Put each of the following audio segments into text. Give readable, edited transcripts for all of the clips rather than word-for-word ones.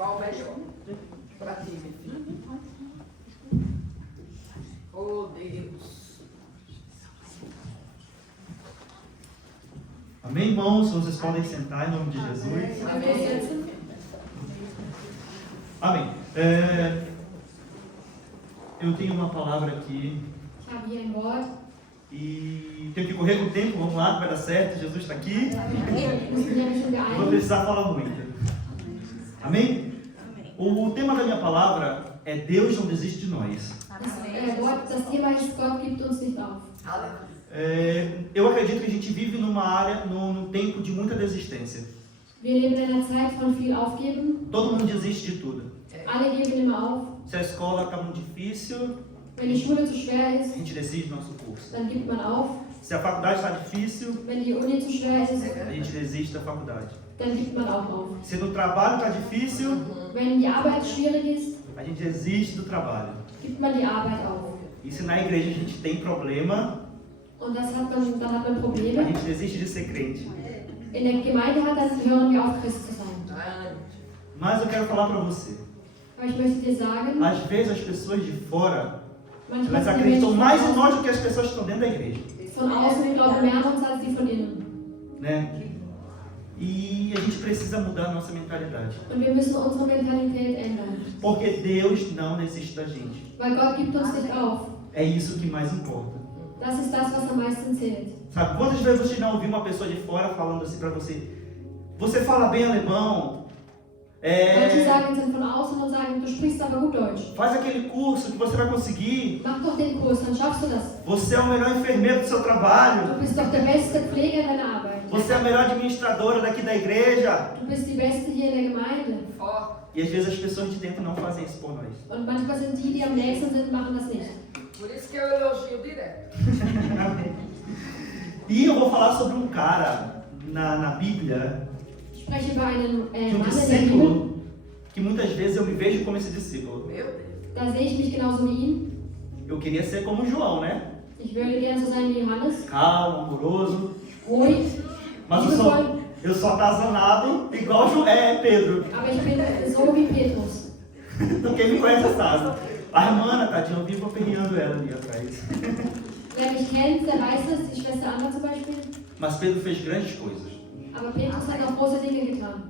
Qual o melhor? Para ti, meu filho. Oh, Deus. Amém, irmãos? Vocês podem sentar em nome de Jesus. Amém. Amém. Eu tenho uma palavra aqui Ich habe hier ein Wort. e tenho que correr com o tempo. Vamos lá, vai dar certo. Jesus está aqui. Wir müssen ja nicht schon Não vou beeilen. precisar falar muito. Amém? O tema da minha palavra é Deus não desiste de nós. Das Thema ist, Gott gibt uns nicht auf. Aleluia. Eu acredito que a gente vive numa área, num tempo de muita desistência. Wir leben in einer Zeit von viel Aufgeben. Todo mundo desiste de tudo. Alle geben immer auf. Se a escola está muito difícil, Wenn die Schule zu schwer a ist, gente desiste do nosso curso. dann gibt man auf. Se a faculdade está difícil, Wenn die Uni zu schwer ist, a gente desiste da faculdade. dann gibt man auch auf. Se no trabalho está difícil, Wenn die Arbeit schwierig ist, a gente desiste do trabalho. gibt man die Arbeit auf. E se na igreja a gente tem problema, Und dann hat man a Probleme. gente desiste de ser crente. In der Gemeinde dann hören wir auf, Christ zu sein. Mas eu quero falar para você. Aber ich möchte dir sagen, Às vezes as pessoas de fora, manchmal elas sind die acreditam Menschen mais em nós do que as pessoas que estão dentro da igreja. von außen glauben mehr an uns als die von innen. Né? E a gente precisa mudar a nossa mentalidade. Und wir müssen unsere Mentalität ändern. Porque Deus não desiste da gente. Weil Gott gibt uns nicht auf. É isso que mais importa. Das ist das, was am meisten zählt. Sabe, quantas vezes você não ouviu uma pessoa de fora falando assim pra você: você fala bem alemão, Leute sagen, sind von außen und sagen, du sprichst aber gut Deutsch. faz aquele curso que você vai conseguir, Mach doch den Kurs, dann schaffst du das. você é o melhor enfermeiro do seu trabalho, Du bist doch der beste Pfleger deiner Arbeit. você é a melhor administradora daqui da igreja. Du bist die Beste hier in der Gemeinde. Forte. E às vezes as pessoas de dentro não fazem isso por nós. Und manchmal sind die, die am nächsten sind, machen das nicht. Por isso que eu elogio direto. E eu vou falar sobre um cara na Bíblia, Ich spreche über einen de um Mann in der Bibel. discípulo, que muitas vezes eu me vejo como esse discípulo. Meu Deus. Da sehe ich mich genauso wie ihn. Eu queria ser como João, né? Ich würde gerne so sein wie Johannes. Calmo, amoroso. Ruhig, Mas liebevoll. eu sou atazanado igual Pedro. Aber ich bin so wie Petrus. Então quem me conhece sabe. A irmã, tadinha, eu vivo aperreando ela ali atrás. Wer mich kennt, der weiß das, die Schwester Anna zum Beispiel. Mas Pedro fez grandes coisas. Aber Petrus hat auch große Dinge getan.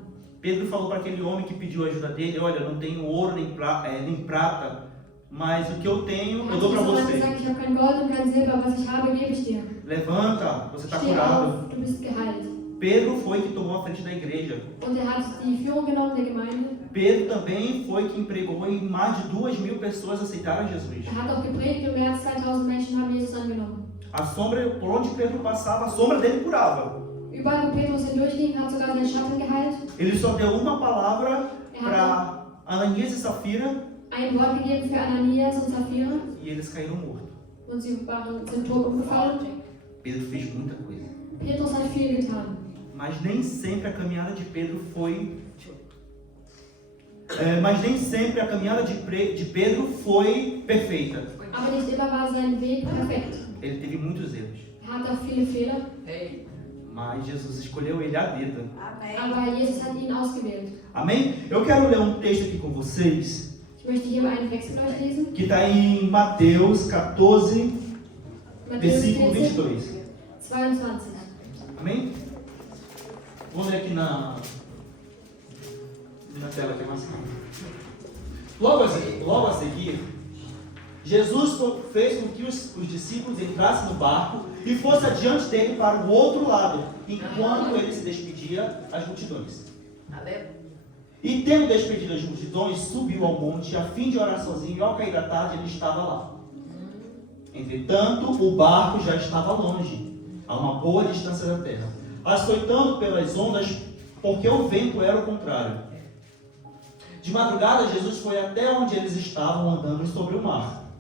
Pedro falou para aquele homem que pediu ajuda dele: olha, não tenho ouro nem prata, mas o que eu tenho eu Hat dou para Jesus você. gesagt, ich habe kein Gold und kein Silber, was ich habe, gebe ich dir. Levanta, você está Steh curado. auf, du bist geheilt. Pedro foi que tomou a frente da igreja. Und er hat die Führung genommen der Gemeinde. Pedro também foi que empregou e mais de 2.000 pessoas aceitaram Jesus. Er hat auch gepredigt und mehr als 2000 Menschen haben Jesus angenommen. A sombra, por onde Pedro passava, a sombra dele curava. Überall, wo Petrus hindurchging, hat sogar sein Schatten geheilt. Ele só deu uma palavra para Ananias e Safira Ein Wort gegeben für Ananias und Sapphira e eles caíram mortos. und sie sind tot umgefallen. Pedro fez muita coisa. Petrus hat viel getan. Mas nem sempre a caminhada de Pedro foi. Mas nem sempre a caminhada de Pedro foi perfeita. Aber nicht immer war sein Weg perfekt. Ele teve muitos erros. Er hatte auch viele Fehler, Ei. Mas Jesus escolheu ele a dedo. aber Jesus hat ihn ausgewählt. Amém? Eu quero ler um texto aqui com vocês, Ich möchte hier mal einen Text mit euch lesen. que está em Mateus 14, Matthäus versículo 14, 22. 22. Amém? Vou ler aqui na tela que é mais rápido. Logo a seguir, Jesus fez com que os discípulos entrassem no barco e fosse adiante dele para o outro lado, enquanto ele se despedia às multidões. Aleluia. E tendo despedido as multidões, subiu ao monte a fim de orar sozinho, e ao cair da tarde ele estava lá. Entretanto, o barco já estava longe, a uma boa distância da terra, açoitando pelas ondas, porque o vento era o contrário. De madrugada, Jesus foi até onde eles estavam andando sobre o mar.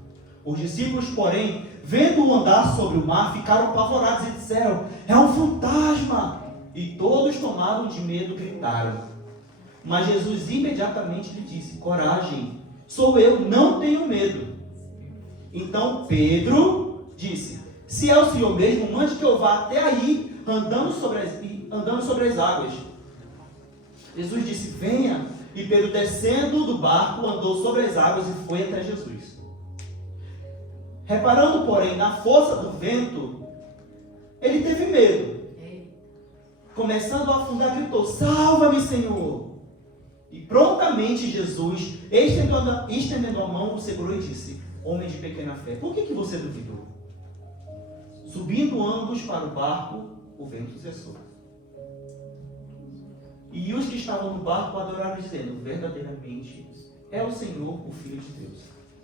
Os discípulos, porém, vendo-o andar sobre o mar, ficaram apavorados e disseram: é um fantasma! E todos, tomados de medo, gritaram. Mas Jesus imediatamente lhe disse: coragem, sou eu, não tenho medo. Então Pedro disse: se é o Senhor mesmo, mande que eu vá até aí, andando sobre as águas. Jesus disse: venha. E Pedro, descendo do barco, andou sobre as águas e foi até Jesus. Reparando, porém, na força do vento, ele teve medo. Começando a afundar, gritou: salva-me, Senhor! E prontamente Jesus, estendendo a mão, o segurou e disse: homem de pequena fé, por que você duvidou? Subindo ambos para o barco, o vento cessou. E os que estavam no barco adoraram, dizendo: verdadeiramente é o Senhor, o Filho de Deus.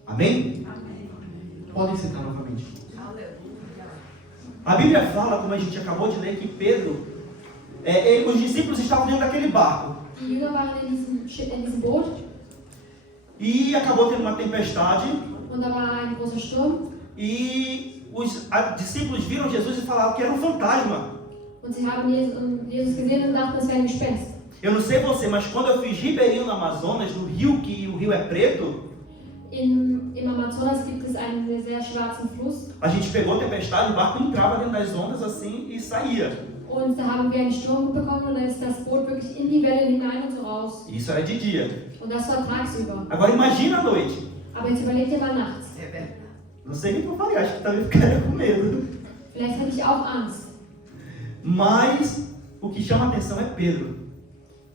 Amém? Amém. Podem sentar novamente. Aleluia. A Bíblia fala, como a gente acabou de ler, que Pedro, os discípulos estavam dentro daquele barco. Die Jünger waren in diesem Boot E acabou tendo uma tempestade. und da war ein großer Sturm. E os discípulos viram Jesus e falaram que era um fantasma. Und sie haben Jesus gesehen und dachten, es wäre ein Gespenst. Eu não sei você, mas quando eu fiz Ribeirinho no Amazonas, no rio, que o rio é preto, Im Amazonas gibt es einen sehr schwarzen Fluss. a gente pegou a tempestade, o barco entrava dentro das ondas assim e saía. Und da haben wir einen Sturm bekommen und dann ist das Boot wirklich in die Wellen hinein und so raus. Isso era de dia. Und das war tagsüber. Agora imagina a noite. Aber jetzt überlegt ihr mal nachts. É verdade. Não sei nem o que eu falei, acho que também ficaria com medo. Vielleicht hätte ich auch Angst. Mas o que chama a atenção é Pedro.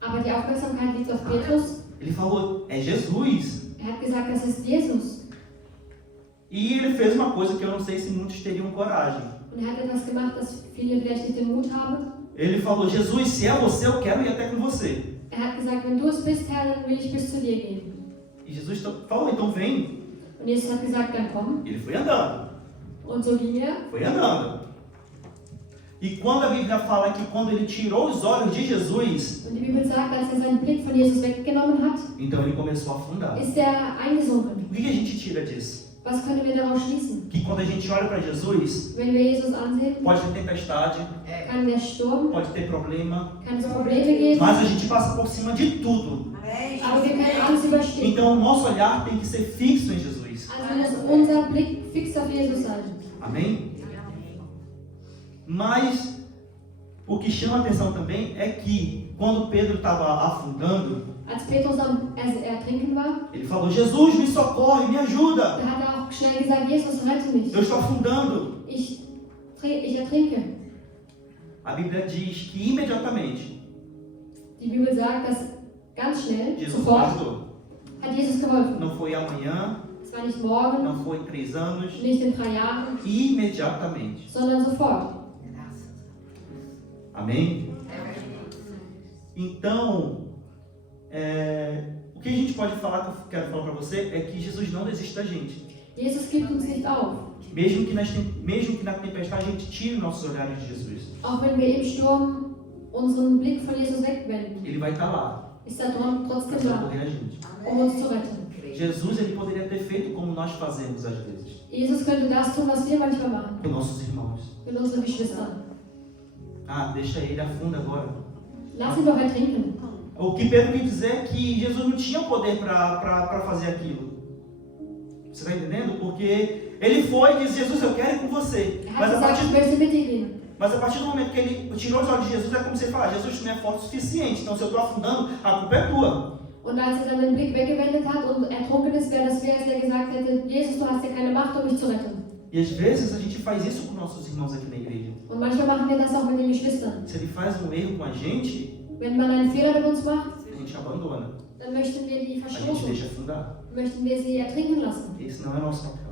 Aber die Aufmerksamkeit liegt auf Petrus. Ele falou: é Jesus. Er hat gesagt, das ist Jesus. E ele fez uma coisa que eu não sei se muitos teriam coragem. Und er hat etwas gemacht, das viele vielleicht nicht den Mut haben. Ele falou: Jesus, se é você, eu quero ir até com você. Er hat gesagt, wenn du es bist, Herr, dann will ich bis zu dir gehen. E Jesus falou: então vem. Und Jesus hat gesagt, dann komm. Ele foi andando. Und so ging er. Foi andando. E quando a Bíblia fala que quando ele tirou os olhos de Jesus, Und die Bibel sagt, als er seinen Blick von Jesus weggenommen hat, então ele começou a afundar. ist er eingesunken. O que a gente tira disso? Was können wir daraus schließen? Que quando a gente olha para Jesus, Wenn wir Jesus ansehen, pode ter tempestade, kann der Sturm, pode ter problema, kann es Probleme geben, mas a gente passa por cima de tudo. aber wir können alles überstehen. Então o nosso olhar tem que ser fixo em Jesus. Also muss unser Blick fix auf Jesus sein. Amém? Mas o que chama a atenção também é que quando Pedro estava afundando, Als Petrus am Ertrinken war, ele falou: Jesus, me socorre, me ajuda. da hat er auch schnell gesagt, Jesus, rette mich. Eu estou afundando. Ich ertrinke. A Bíblia diz que imediatamente Die Bibel sagt, dass ganz schnell, Jesus sofort, ajudou. hat Jesus geholfen. Não foi amanhã, Es war nicht morgen, não foi em 3 anos, nicht in 3 Jahren, imediatamente. sondern sofort. Amém? Então, o que a gente pode falar, que eu quero falar para você, é que Jesus não desiste da gente. Jesus gibt uns nicht auf. Mesmo que na tempestade a gente tire nossos olhares de Jesus. Auch wenn wir im Sturm unseren Blick von Jesus wegwenden, Ele vai estar lá ist er para trotzdem da, socorrer a gente. uns zu retten. Jesus, ele poderia ter feito como nós fazemos às vezes, Jesus könnte das tun, was wir manchmal machen, com nossos irmãos. mit unseren Geschwistern. Ah, deixa ele, afunda agora. Lass ihn doch ertrinken. O que Pedro quer dizer é que Jesus não tinha poder para fazer aquilo. Você está entendendo? Porque ele foi e disse: Jesus, eu quero ir com você. Er hat gesagt, ich möchte mit dir gehen. Mas a partir do momento que ele tirou os olhos de Jesus, é como se ele falar: Jesus, tu não é forte o suficiente, então se eu estou afundando, a culpa é tua. Und als er dann den Blick weggewendet hat und ertrunken ist, wäre das wie, als er gesagt hätte, Jesus, du hast ja keine Macht, um mich zu retten. E às vezes a gente faz isso com nossos irmãos aqui na igreja. Und manchmal machen wir das auch mit den Geschwistern. Se ele faz um erro com a gente Wenn man einen Fehler mit uns macht, a gente abandona. dann möchten wir die A gente verstoßen, deixa afundar. möchten wir sie ertrinken lassen. Esse não é nosso papel.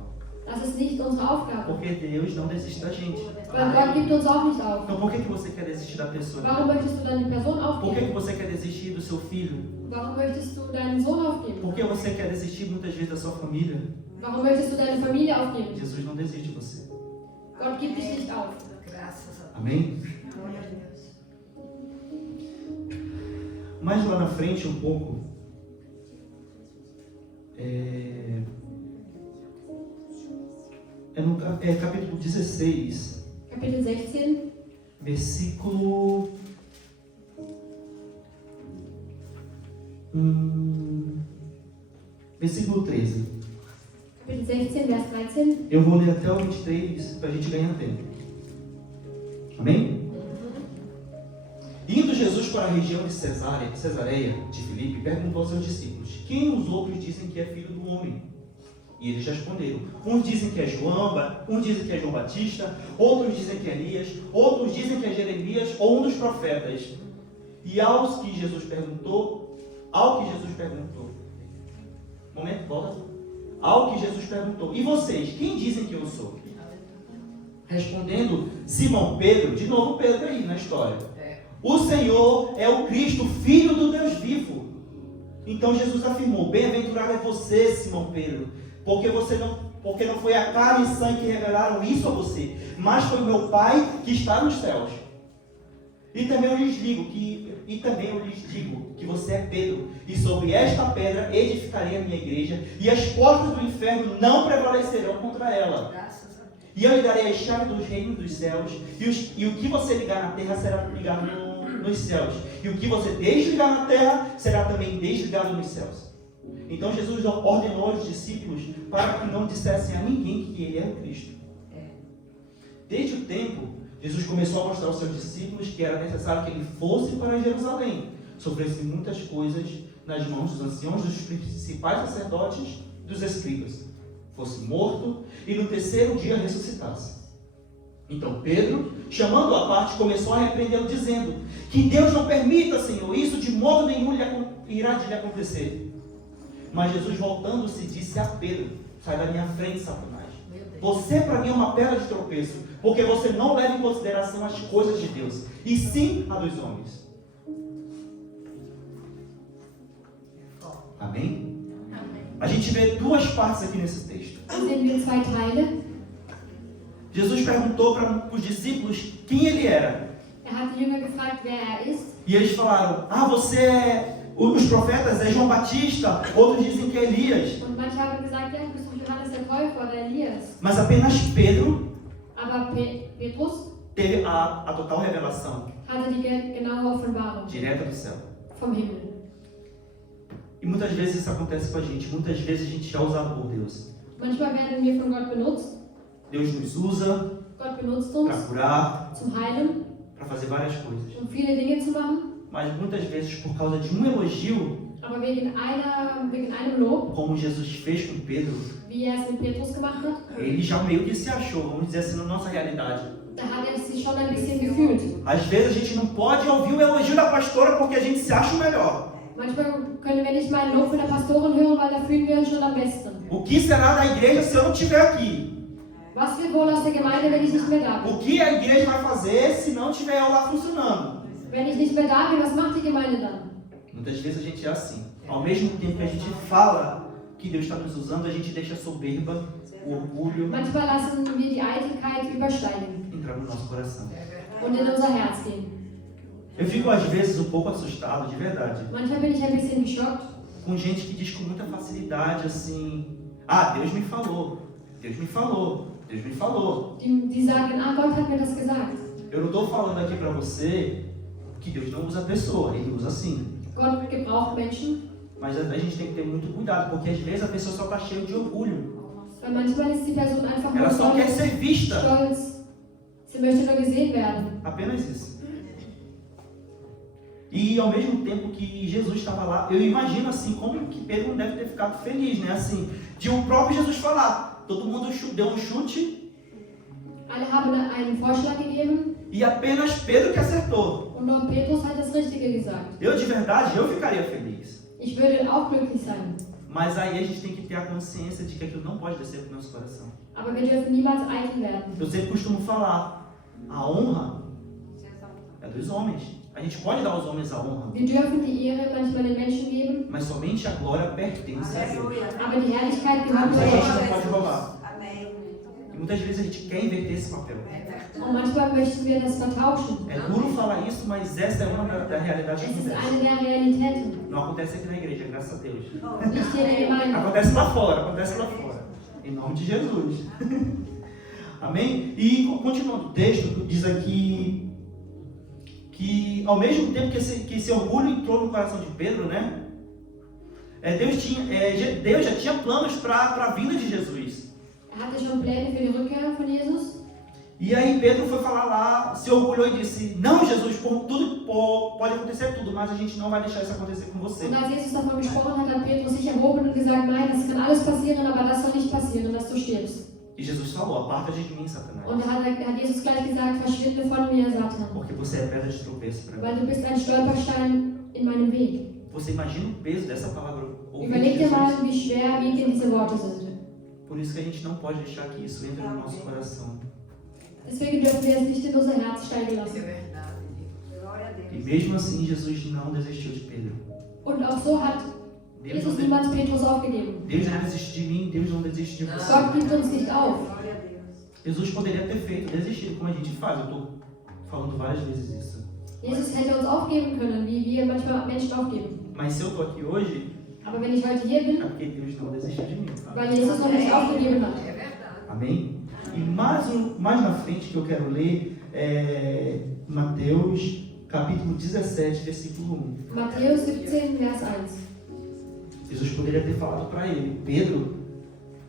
Das ist nicht unsere Aufgabe. Porque Deus não desiste da gente. Weil Gott gibt uns auch nicht auf. Então por que você quer desistir da pessoa? Warum möchtest du deine Person Por que aufgeben? você quer desistir do seu filho? Warum möchtest du deinen Sohn aufgeben? Por que você quer desistir muitas vezes da sua família? Warum möchtest du deine Familie aufgeben? Jesus não desiste de você. Gott gibt dich nicht auf. Graças a Deus. Amém? Glória a Deus. Mais lá na frente um pouco, no capítulo 16, Kapitel 16, versículo versículo 13. Kapitel 16, Vers 13. Eu vou ler até o 23 para a gente ganhar tempo. Amém? Indo Jesus para a região de Cesareia de Filipe, perguntou aos seus discípulos: quem os outros dizem que é filho do homem? E eles responderam: uns dizem que é João, uns dizem que é João Batista, outros dizem que é Elias, outros dizem que é Jeremias ou um dos profetas. E ao que Jesus perguntou, e vocês, quem dizem que eu sou? Respondendo Simão Pedro, de novo Pedro aí na história: o Senhor é o Cristo, Filho do Deus vivo. Então Jesus afirmou: bem-aventurado é você, Simão Pedro, porque não foi a carne e sangue que revelaram isso a você, mas foi o meu Pai que está nos céus. E também eu lhes digo que você é Pedro, e sobre esta pedra edificarei a minha igreja, e as portas do inferno não prevalecerão contra ela. Graças a Deus. E eu lhe darei a chave dos reinos dos céus, e o que você ligar na terra será ligado nos céus, e o que você desligar na terra será também desligado nos céus. Então Jesus ordenou aos discípulos para que não dissessem a ninguém que ele é o Cristo. Desde o tempo, Jesus começou a mostrar aos seus discípulos que era necessário que ele fosse para Jerusalém, sofresse muitas coisas nas mãos dos anciãos, dos principais sacerdotes, dos escribas, fosse morto e no terceiro dia ressuscitasse. Então Pedro, chamando-o à parte, começou a repreendê-lo, dizendo: que Deus não permita, Senhor, isso de modo nenhum irá de lhe acontecer. Mas Jesus, voltando-se, disse a Pedro: sai da minha frente, Satanás. Você para mim é uma pedra de tropeço, porque você não leva em consideração as coisas de Deus, e sim a dos homens. Amém? A gente vê duas partes aqui nesse texto. Sehen wir zwei Teile. Jesus perguntou para os discípulos quem ele era. Hat die Jünger gefragt, wer ist. E eles falaram: você é... Os profetas é João Batista, outros dizem que é Elias. Und manche haben gesagt, ja, du bist doch Johannes der Täufer oder Elias. Mas apenas Pedro Aber Petrus teve a total revelação hatte die genaue Offenbarung direta do céu. vom Himmel. E muitas vezes isso acontece com a gente. Muitas vezes a gente é usado por Deus. Manchmal werden wir von Gott benutzt. Deus nos usa Gott benutzt para uns curar, zum Heilen, para fazer várias coisas. um viele Dinge zu machen. Mas muitas vezes, por causa de um elogio, Aber wegen einem Lob, como Jesus fez com Pedro, wie es mit Petrus gemacht hat, ele já meio que se achou, vamos dizer assim, na nossa realidade. da hat sich schon ein bisschen gefühlt. Às vezes a gente não pode ouvir o elogio da pastora porque a gente se acha o melhor. Manchmal können wir nicht mal ein Lob von der Pastorin hören, weil da fühlen wir uns schon am besten. O que será da igreja se eu não estiver aqui? Was wird wohl aus der Gemeinde, wenn ich nicht mehr da bin? O que a igreja vai fazer se não estiver eu lá funcionando? Wenn ich nicht mehr da bin, was macht die Gemeinde dann? Muitas vezes a gente é assim. Ao mesmo tempo que a gente fala que Deus está nos usando, a gente deixa a soberba, o orgulho Manchmal lassen wir die Eitelkeit übersteigen entrar no nosso coração. und in unser Herz gehen. Eu fico às vezes um pouco assustado, de verdade, Manchmal bin ich ein bisschen geschockt, com gente que diz com muita facilidade assim: Deus me falou, Deus me falou, Deus me falou. die sagen, Gott hat mir das gesagt. Eu não estou falando aqui para você que Deus não usa a pessoa, Ele usa sim. Gott gebraucht Menschen, Mas a gente tem que ter muito cuidado, porque às vezes a pessoa só está cheia de orgulho. weil manchmal ist die Person einfach nur Ela só quer ser vista. stolz. Sie möchte nur gesehen werden. Apenas isso. E ao mesmo tempo que Jesus estava lá, eu imagino assim, como que Pedro não deve ter ficado feliz, né? Assim, de o próprio Jesus falar. Todo mundo deu um chute Alle haben einen Vorschlag gegeben e apenas Pedro que acertou. und nur Petrus hat das Richtige gesagt. Eu de verdade, eu ficaria feliz. Ich würde auch glücklich sein. Mas aí a gente tem que ter a consciência de que aquilo não pode descer para o nosso coração. Aber wir dürfen niemals eitel werden. Eu sempre costumo falar, a honra é dos homens. A gente pode dar aos homens a honra, Wir dürfen die Ehre manchmal den Menschen geben, mas somente a glória pertence a Deus. aber die Herrlichkeit gehört Mas a gente Gott. não pode roubar. Amém. E muitas vezes a gente quer inverter esse papel. Und manchmal möchten wir das vertauschen. É duro falar isso, mas essa é uma da realidade que Es ist acontece. eine der Realitäten. Não acontece aqui na igreja, graças a Deus. Nicht hier in der Gemeinde. Acontece lá fora, acontece lá fora. Em nome de Jesus. Amém? E continuando o texto, diz aqui que ao mesmo tempo que esse orgulho entrou no coração de Pedro, né? Deus já tinha planos para a vinda de Jesus. Er hatte schon Pläne für die Rückkehr von Jesus. E aí Pedro foi falar lá, se orgulhou e disse, não Jesus, pode acontecer tudo, mas a gente não vai deixar isso acontecer com você. Und als Jesus davon gesprochen hat, hat Petrus sich erhoben und gesagt, nein, das kann alles passieren, aber das soll nicht passieren, dass du stirbst. E Jesus falou, aparta-te de mim, Satanás. Und da hat Jesus gleich gesagt, verschwinde von mir, Satan. Porque você é pedra de tropeço para mim. Weil du bist ein Stolperstein in meinem Weg. Você imagina o peso dessa palavra ouvir de Überleg dir Jesus. mal, wie schwerwiegend diese Worte sind. Por isso que a gente não pode deixar que isso entre no nosso coração. Deswegen dürfen wir es nicht in unser Herz steigen lassen. Glória a E Deus. mesmo assim, Jesus não desistiu de Pedro. Und auch so hat Deus Jesus não, niemals Petrus aufgegeben. Deus não desiste de mim, Deus não desiste de você. Gott gibt uns nicht auf. Glória a Deus. Jesus poderia ter feito, desistido, como a gente faz. Eu estou falando várias vezes isso. Jesus hätte uns aufgeben können, wie wir manchmal Menschen aufgeben. Mas se eu estou aqui hoje, Aber wenn ich heute hier é bin, porque Deus não desistiu de mim. Tá? weil Jesus noch nicht aufgegeben hat. É verdade. Amém? E mais na frente que eu quero ler é Mateus capítulo 17, versículo 1. Matthäus 17, Vers 1. Jesus poderia ter falado para ele, Pedro,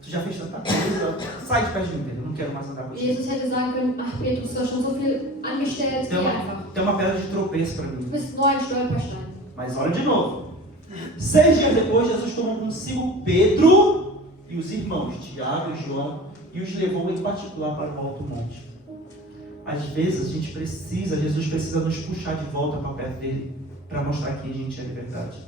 tu já fez tanta coisa, sai de perto de mim, Pedro, eu não quero mais andar contigo. Jesus hätte sagen können, ach Petrus, du hast schon so viel angestellt, geh einfach. Tem uma pedra de tropeço para Du mim. bist nur ein Stolperstein. Mas olha de novo. 6 dias depois, Jesus tomou consigo Pedro e os irmãos, Tiago e João, e os levou em particular para o alto monte. Às vezes Jesus precisa nos puxar de volta para perto dele, para mostrar quem a gente é de verdade.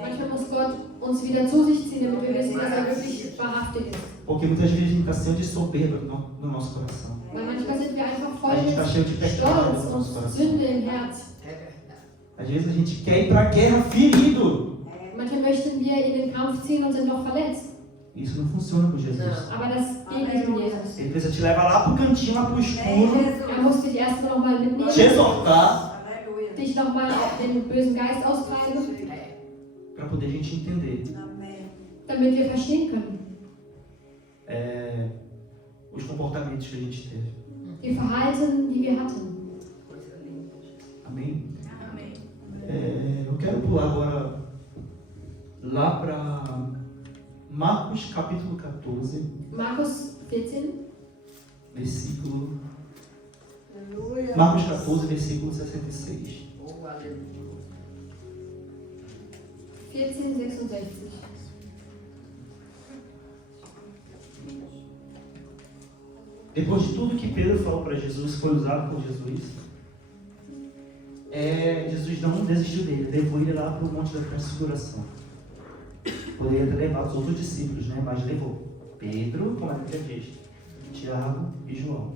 Manchmal muss Gott uns wieder zu sich ziehen, damit wir wissen, dass er wirklich wahrhaftig ist. Porque muitas vezes a gente está cheio de soberba no nosso coração. Weil manchmal sind wir einfach A voll gente está cheio de mit pecado Stolz no nosso und coração. Sünde im Herz. Às vezes a gente quer ir para a guerra ferido. Manchmal möchten wir in den Kampf ziehen und sind noch verletzt. Isso não funciona com Jesus. Aber das geht nicht mit Jesus. Ele precisa te levar lá para o cantinho, lá para o escuro, Er muss dich erstmal nochmal mitnehmen, te exortar, Aleluia. dich nochmal den bösen Geist austreiben, para poder a gente entender Amém. damit wir verstehen können. os comportamentos que a gente teve. Die Verhalten, die wir hatten. Amém? Amém. Eu quero pular agora lá para Marcos capítulo 14, Markus 14, versículo. Aleluia. Marcos 14, versículo 66. Oh, aleluia. 14, 66. Depois de tudo que Pedro falou para Jesus, foi usado por Jesus, Jesus não desistiu dele, levou ele lá para o Monte da Transfiguração. Poderia ter levado os outros discípulos, né? Mas levou Pedro, como a Bíblia diz, Tiago e João.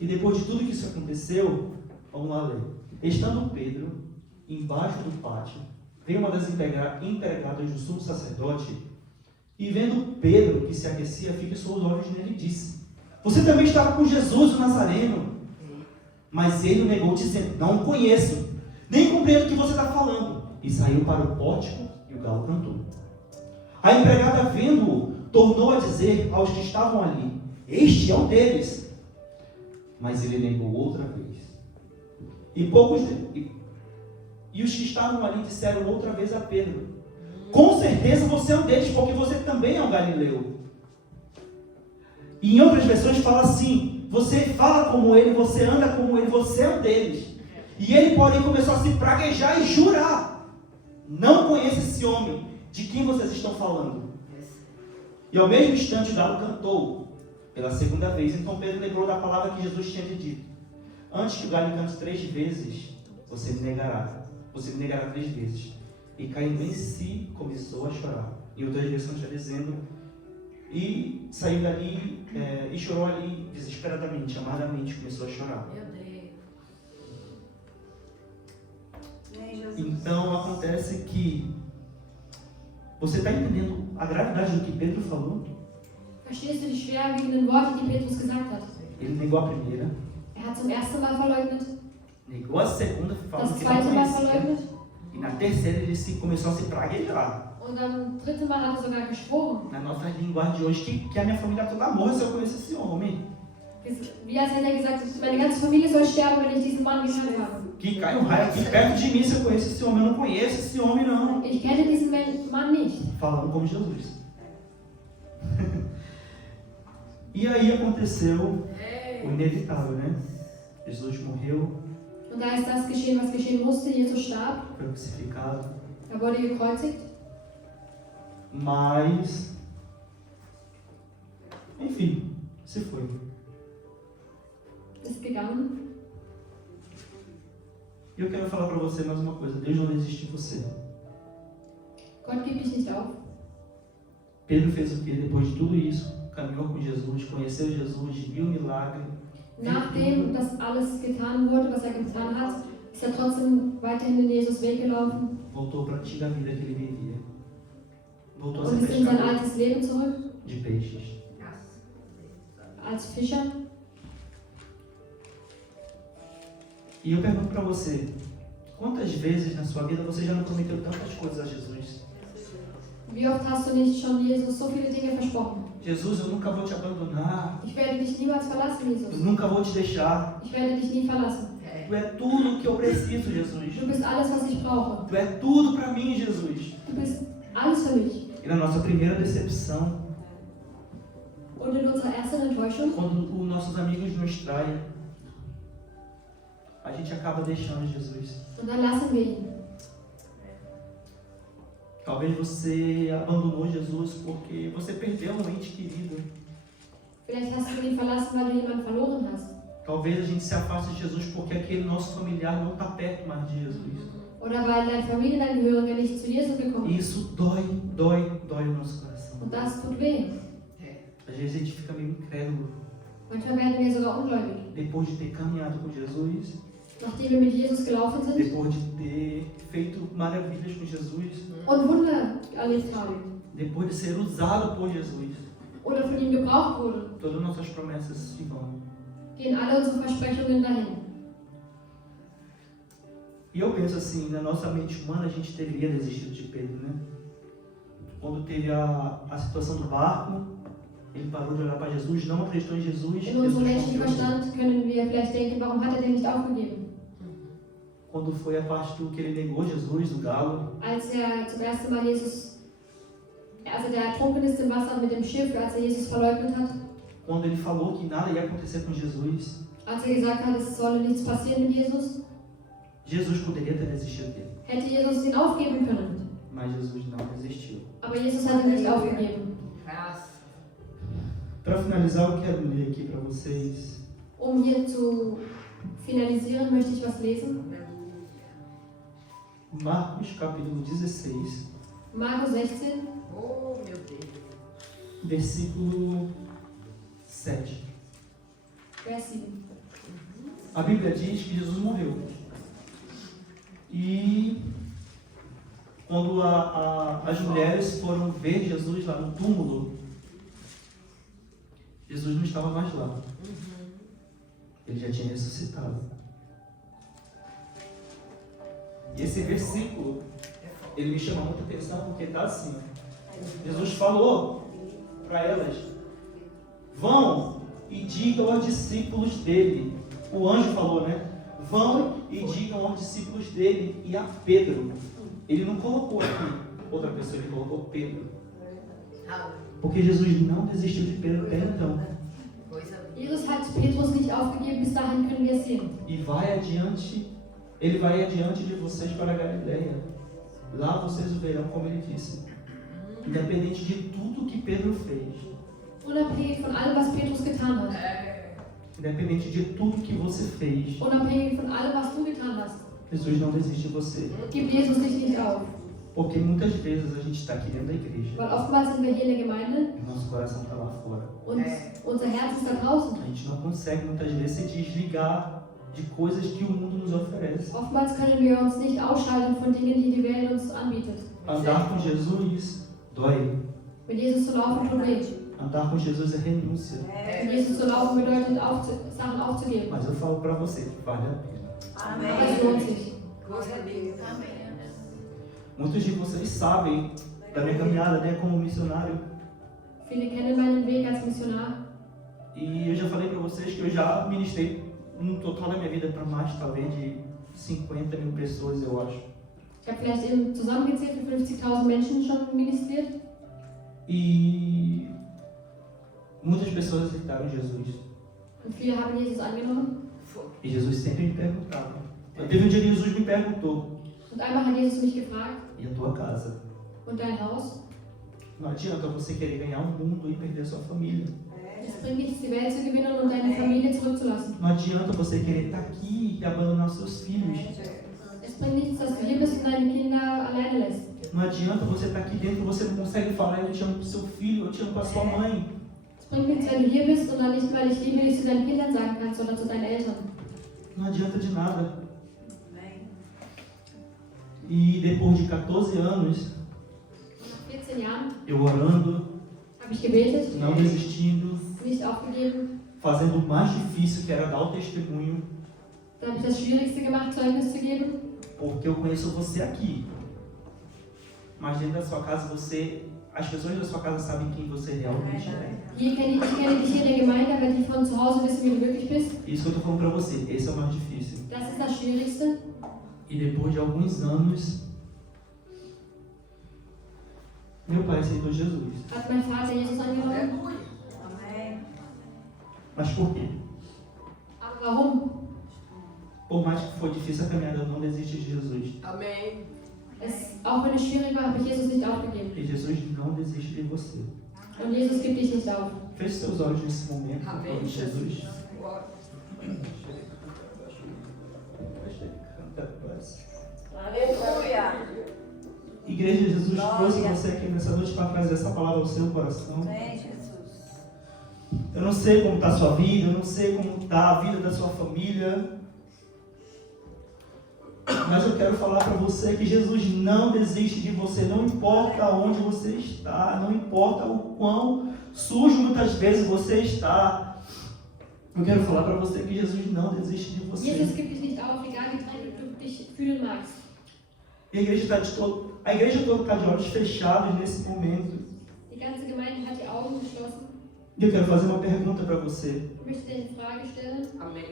E depois de tudo que isso aconteceu, vamos lá ler. Estando Pedro embaixo do pátio, veio uma das empregadas do sumo sacerdote, e vendo Pedro que se aquecia, fixou os olhos nele e disse: Você também estava com Jesus o Nazareno? Mas ele o negou, dizendo: Não o conheço, nem compreendo o que você está falando. E saiu para o pórtico e o galo cantou. A empregada, vendo-o, tornou a dizer aos que estavam ali: Este é um deles. Mas ele negou outra vez. E os que estavam ali disseram outra vez a Pedro: Com certeza você é um deles, porque você também é um galileu. E em outras versões fala assim: você fala como ele, você anda como ele, você é um deles. E ele, porém, começou a se praguejar e jurar: Não conheço esse homem de quem vocês estão falando. E ao mesmo instante o galo cantou pela segunda vez. Então Pedro lembrou da palavra que Jesus tinha lhe dito: Antes que o galo cante 3 vezes, você me negará 3 vezes. E caindo em si, começou a chorar. E outras versões está dizendo: e saiu dali e chorou ali desesperadamente, amargamente, começou a chorar. Meu Deus. Amém, Jesus. Então acontece que você está entendendo a gravidade do que Pedro falou? Verstehst du die schwerwiegenden Worte, die Petrus gesagt hat? Ele negou a primeira, Er hat zum ersten Mal verleugnet, negou a segunda, falando das que não zweite Mal conhecia. verleugnet E na terceira ele começou a se praguejar. und am dritten Mal hat er sogar geschworen. Na nossa linguagem de hoje, que a minha família toda morra se eu conhecer esse homem. Wie als hätte er gesagt, meine ganze Familie soll sterben, wenn ich diesen Mann gekannt habe. Que cai um raio aqui perto de mim se eu conheço esse homem. Eu não conheço esse homem, não. Ich kenne diesen Mann nicht. Falando como Jesus. E aí aconteceu o inevitável, né? Jesus morreu, Und da ist das geschehen, was geschehen musste. Jesus starb, foi crucificado, er wurde gekreuzigt. mas, enfim, se foi. Ist gegangen. E eu quero falar para você mais uma coisa: Deus não desiste de você. Gott gibt dich nicht auf. Pedro fez o que depois de tudo isso? Caminhou com Jesus, conheceu Jesus, viu o milagre. Nachdem das alles getan wurde, was er getan hat, ist er trotzdem weiterhin in Jesus Weg gelaufen Voltou para a antiga vida que ele vivia. Voltou a und ser ist in sein pescador altes Leben zurück de peixes. als Fischer. E eu pergunto para você: quantas vezes na sua vida você já não prometeu tantas coisas a Jesus? Wie oft hast du nicht schon Jesus so viele Dinge versprochen? Jesus, eu nunca vou te abandonar. Ich werde dich niemals verlassen, Eu Jesus. nunca vou te deixar. Ich werde dich nie verlassen. Tu é tudo que eu preciso, Jesus. Du bist alles, was ich brauche. Tu é tudo para mim, Jesus. Du bist alles für mich. E na nossa primeira decepção, Und in unserer ersten Enttäuschung, quando os nossos amigos nos traem, a gente acaba deixando Jesus. und dann lassen wir ihn. Talvez você abandonou Jesus porque você perdeu um ente querido. Vielleicht hast du ihn verlassen, weil du jemanden verloren hast. Talvez a gente se afaste de Jesus porque aquele nosso familiar não está perto mais de Jesus. Oder weil deine Familienangehörige nicht zu Jesus gekommen E ist. isso dói no nosso coração. Und das tut weh. Às vezes a gente fica meio incrédulo. Manchmal werden wir sogar ungläubig. Depois de ter caminhado com Jesus, Nachdem wir mit Jesus gelaufen sind depois de ter feito maravilhas com Jesus, und Wunder erlebt haben depois de ser usado por Jesus, oder von ihm gebraucht wurden, todas as nossas promessas se vão. gehen alle unsere Versprechungen dahin. E eu penso assim, na nossa mente humana a gente teria desistido de Pedro, né? Quando teve a situação do barco, ele parou de olhar para Jesus, não acreditou em Jesus. In unserem Jesus menschlichen confiou nele. Verstand können wir vielleicht denken, warum hat er denn nicht aufgegeben? Quando foi a parte do que ele negou Jesus, do galo, Als er zum ersten Mal Jesus, also der ertrunken ist im Wasser mit dem Schiff, als er Jesus verleugnet hat, quando ele falou que nada ia acontecer com Jesus, als er gesagt hat, es solle nichts passieren mit Jesus, Jesus poderia ter desistido dele, hätte Jesus ihn aufgeben können. mas Jesus não desistiu. Aber Jesus hat ihn nicht aufgegeben. Para finalizar, eu quero ler aqui para vocês Hier zu finalisieren, möchte ich was lesen. Marcos capítulo 16, Markus 16, Oh, meu Deus. versículo 7. Vers 7. A Bíblia diz que Jesus morreu. E quando as mulheres foram ver Jesus lá no túmulo, Jesus não estava mais lá. Ele já tinha ressuscitado. E esse versículo, ele me chama muita atenção porque está assim. Ó. Jesus falou para elas: vão e digam aos discípulos dele. O anjo falou, né? Vão e digam aos discípulos dele e a Pedro. Ele não colocou aqui outra pessoa, ele colocou Pedro. Porque Jesus não desistiu de Pedro até então. Jesus hat Petrus nicht aufgegeben, bis dahin können wir sehen. E vai adiante, ele vai adiante de vocês para a Galileia. Lá vocês o verão, como ele disse. Independente de tudo que Pedro fez. Unabhängig von allem, was Petrus getan hat. Independente de tudo que você fez. Unabhängig von allem, was du getan hast. Jesus não desiste de você. Gibt Jesus dich nicht auf. Porque muitas vezes a gente está aqui dentro da igreja. Weil oftmals sind wir hier in der Gemeinde E nosso coração está lá fora. und unser Herz ist da draußen. A gente não consegue muitas vezes se desligar de coisas que o mundo nos oferece. Oftmals können wir uns nicht ausschalten von Dingen, die die Welt uns anbietet. Andar com Jesus dói. Mit Jesus zu laufen tut weh. Andar com Jesus é renúncia. Mit Jesus zu laufen bedeutet, Sachen aufzugeben. Mas eu falo para você que vale a pena. Aber es lohnt sich. Glória a Deus. Amém. Muitos de vocês sabem da minha caminhada, né, como missionário. Viele kennen meinen Weg als Missionar. E eu já falei para vocês que eu já ministrei no total da minha vida para mais, talvez, de 50 mil pessoas, eu acho. Ich habe vielleicht eben zusammengezählt für 50.000 Menschen schon ministriert. E muitas pessoas aceitaram Jesus. Und viele haben Jesus angenommen. E Jesus sempre me perguntava. Teve um dia que Jesus me perguntou: Und einmal hat Jesus mich gefragt, e a tua casa? und dein Haus? Não adianta você querer ganhar o mundo e perder a sua família. Es bringt nichts, die Welt zu gewinnen und deine Familie zurückzulassen. Não adianta você querer estar aqui e abandonar os seus filhos. Es bringt nichts, dass du hier bist und deine Kinder alleine lässt. Não adianta você estar aqui dentro e você não consegue falar: eu te amo para o seu filho, eu te amo para a sua mãe. Es bringt nichts, wenn du hier bist und dann nicht, weil ich liebe dich zu deinen Kindern sagen kannst, sondern zu deinen Eltern. Não adianta de nada. E depois de 14 anos, Nach 14 Jahren eu orando, habe ich gebetet, não desistindo, nicht aufgegeben. fazendo o mais difícil, que era dar o testemunho, Da habe ich das Schwierigste gemacht, Zeugnis zu geben. porque eu conheço você aqui. Mas dentro da sua casa, as pessoas da sua casa sabem quem você realmente é. Ich kenne dich hier in der Gemeinde, aber die von zu Hause wissen, wie du wirklich bist. Isso que eu estou falando para você, esse é o mais difícil. Das ist das Schwierigste. E depois de alguns anos, meu pai aceitou Jesus. Hat mein Vater Jesus angenommen. Mas por quê? Aber warum? Por mais que foi difícil a caminhada, eu não desisti de Jesus. Amém. Auch wenn es schwierig war, habe ich Jesus nicht aufgegeben. E Jesus não desiste de você. Und Jesus gibt dich nicht auf. Feche seus olhos nesse momento, por Amém, favor, Jesus. Jesus. Aleluia. Igreja, Jesus trouxe você aqui nessa noite para trazer essa palavra ao seu coração. Eu não sei como está a sua vida, eu não sei como está a vida da sua família, mas eu quero falar para você que Jesus não desiste de você, não importa onde você está, não importa o quão sujo muitas vezes você está. Eu quero falar para você que Jesus não desiste de você. Jesus gibt dich nicht auf, egal wie dreckig du dich fühlen magst. E a igreja toda está de olhos fechados nesse momento. Die ganze Gemeinde hat die Augen geschlossen. E eu quero fazer uma pergunta para você. Ich möchte dir eine Frage stellen. Amém.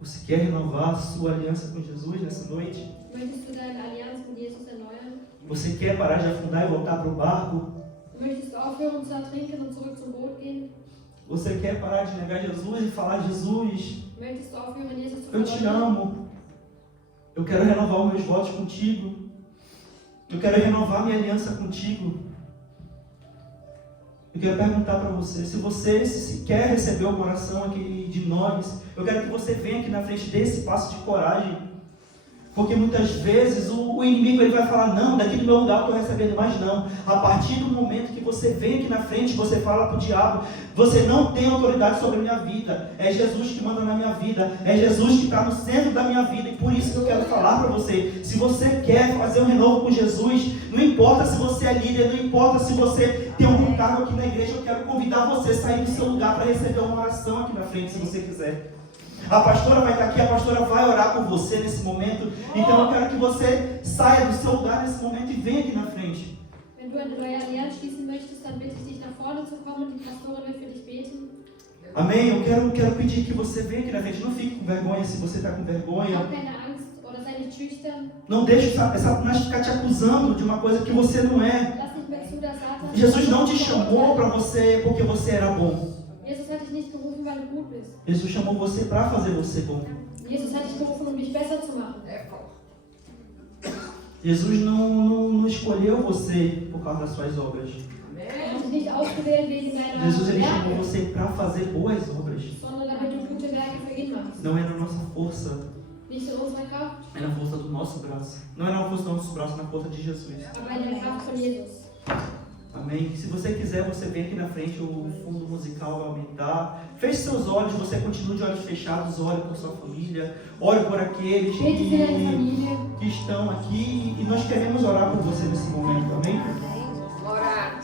Você quer renovar a sua aliança com Jesus nessa noite? Möchtest du deine Allianz mit Jesus erneuern? Você quer parar de afundar e voltar para o barco? Möchtest du aufhören zu ertrinken und zurück zum Boot gehen? Você quer parar de negar Jesus e falar: Jesus, Möchtest du aufhören, Jesus zu eu te verleugnen? amo. Eu quero renovar os meus votos contigo. Eu quero renovar minha aliança contigo. Eu quero perguntar para você, se você quer receber uma oração aqui de nós, eu quero que você venha aqui na frente desse passo de coragem. Porque muitas vezes o inimigo ele vai falar: não, daqui do meu lugar eu estou recebendo, mas não. A partir do momento que você vem aqui na frente, você fala para o diabo: você não tem autoridade sobre a minha vida. É Jesus que manda na minha vida. É Jesus que está no centro da minha vida. E por isso que eu quero falar para você: se você quer fazer um renovo com Jesus, não importa se você é líder, não importa se você tem algum cargo aqui na igreja, eu quero convidar você a sair do seu lugar para receber uma oração aqui na frente, se você quiser. A pastora vai estar aqui, a pastora vai orar por você nesse momento. Então eu quero que você saia do seu lugar nesse momento e venha aqui na frente. Wenn du eine neue Allianz schließen möchtest, dann bitte ich dich nach vorne zu kommen und die Pastorin wird für dich beten. Amém? Eu quero pedir que você venha aqui na frente. Não fique com vergonha se você está com vergonha. Hab keine Angst oder sei nicht schüchtern. Não deixe Satanás ficar te acusando de uma coisa que você não é. Lass nicht mehr zu, dass Satan... Jesus não te chamou para você porque você era bom. Jesus hat dich nicht gerufen, weil du gut bist. Jesus chamou você para fazer você bom. Jesus hat dich gerufen, um dich besser zu machen. Jesus não escolheu você por causa das suas obras. Er hat dich nicht ausgewählt wegen deiner Jesus ele chamou Werke, você para fazer boas obras. sondern damit du gute Werke für ihn machst. Não é na nossa força, Nicht in unserer Kraft, é na força do nosso braço. Não é na força do nosso braço, é na força de Jesus. aber in der Kraft von Jesus. Amém? Se você quiser, você vem aqui na frente, o fundo musical vai aumentar. Feche seus olhos, você continua de olhos fechados, ore por sua família, ore por aqueles Bete für deine Familie. que estão aqui e nós queremos orar por você nesse momento, amém? Orar.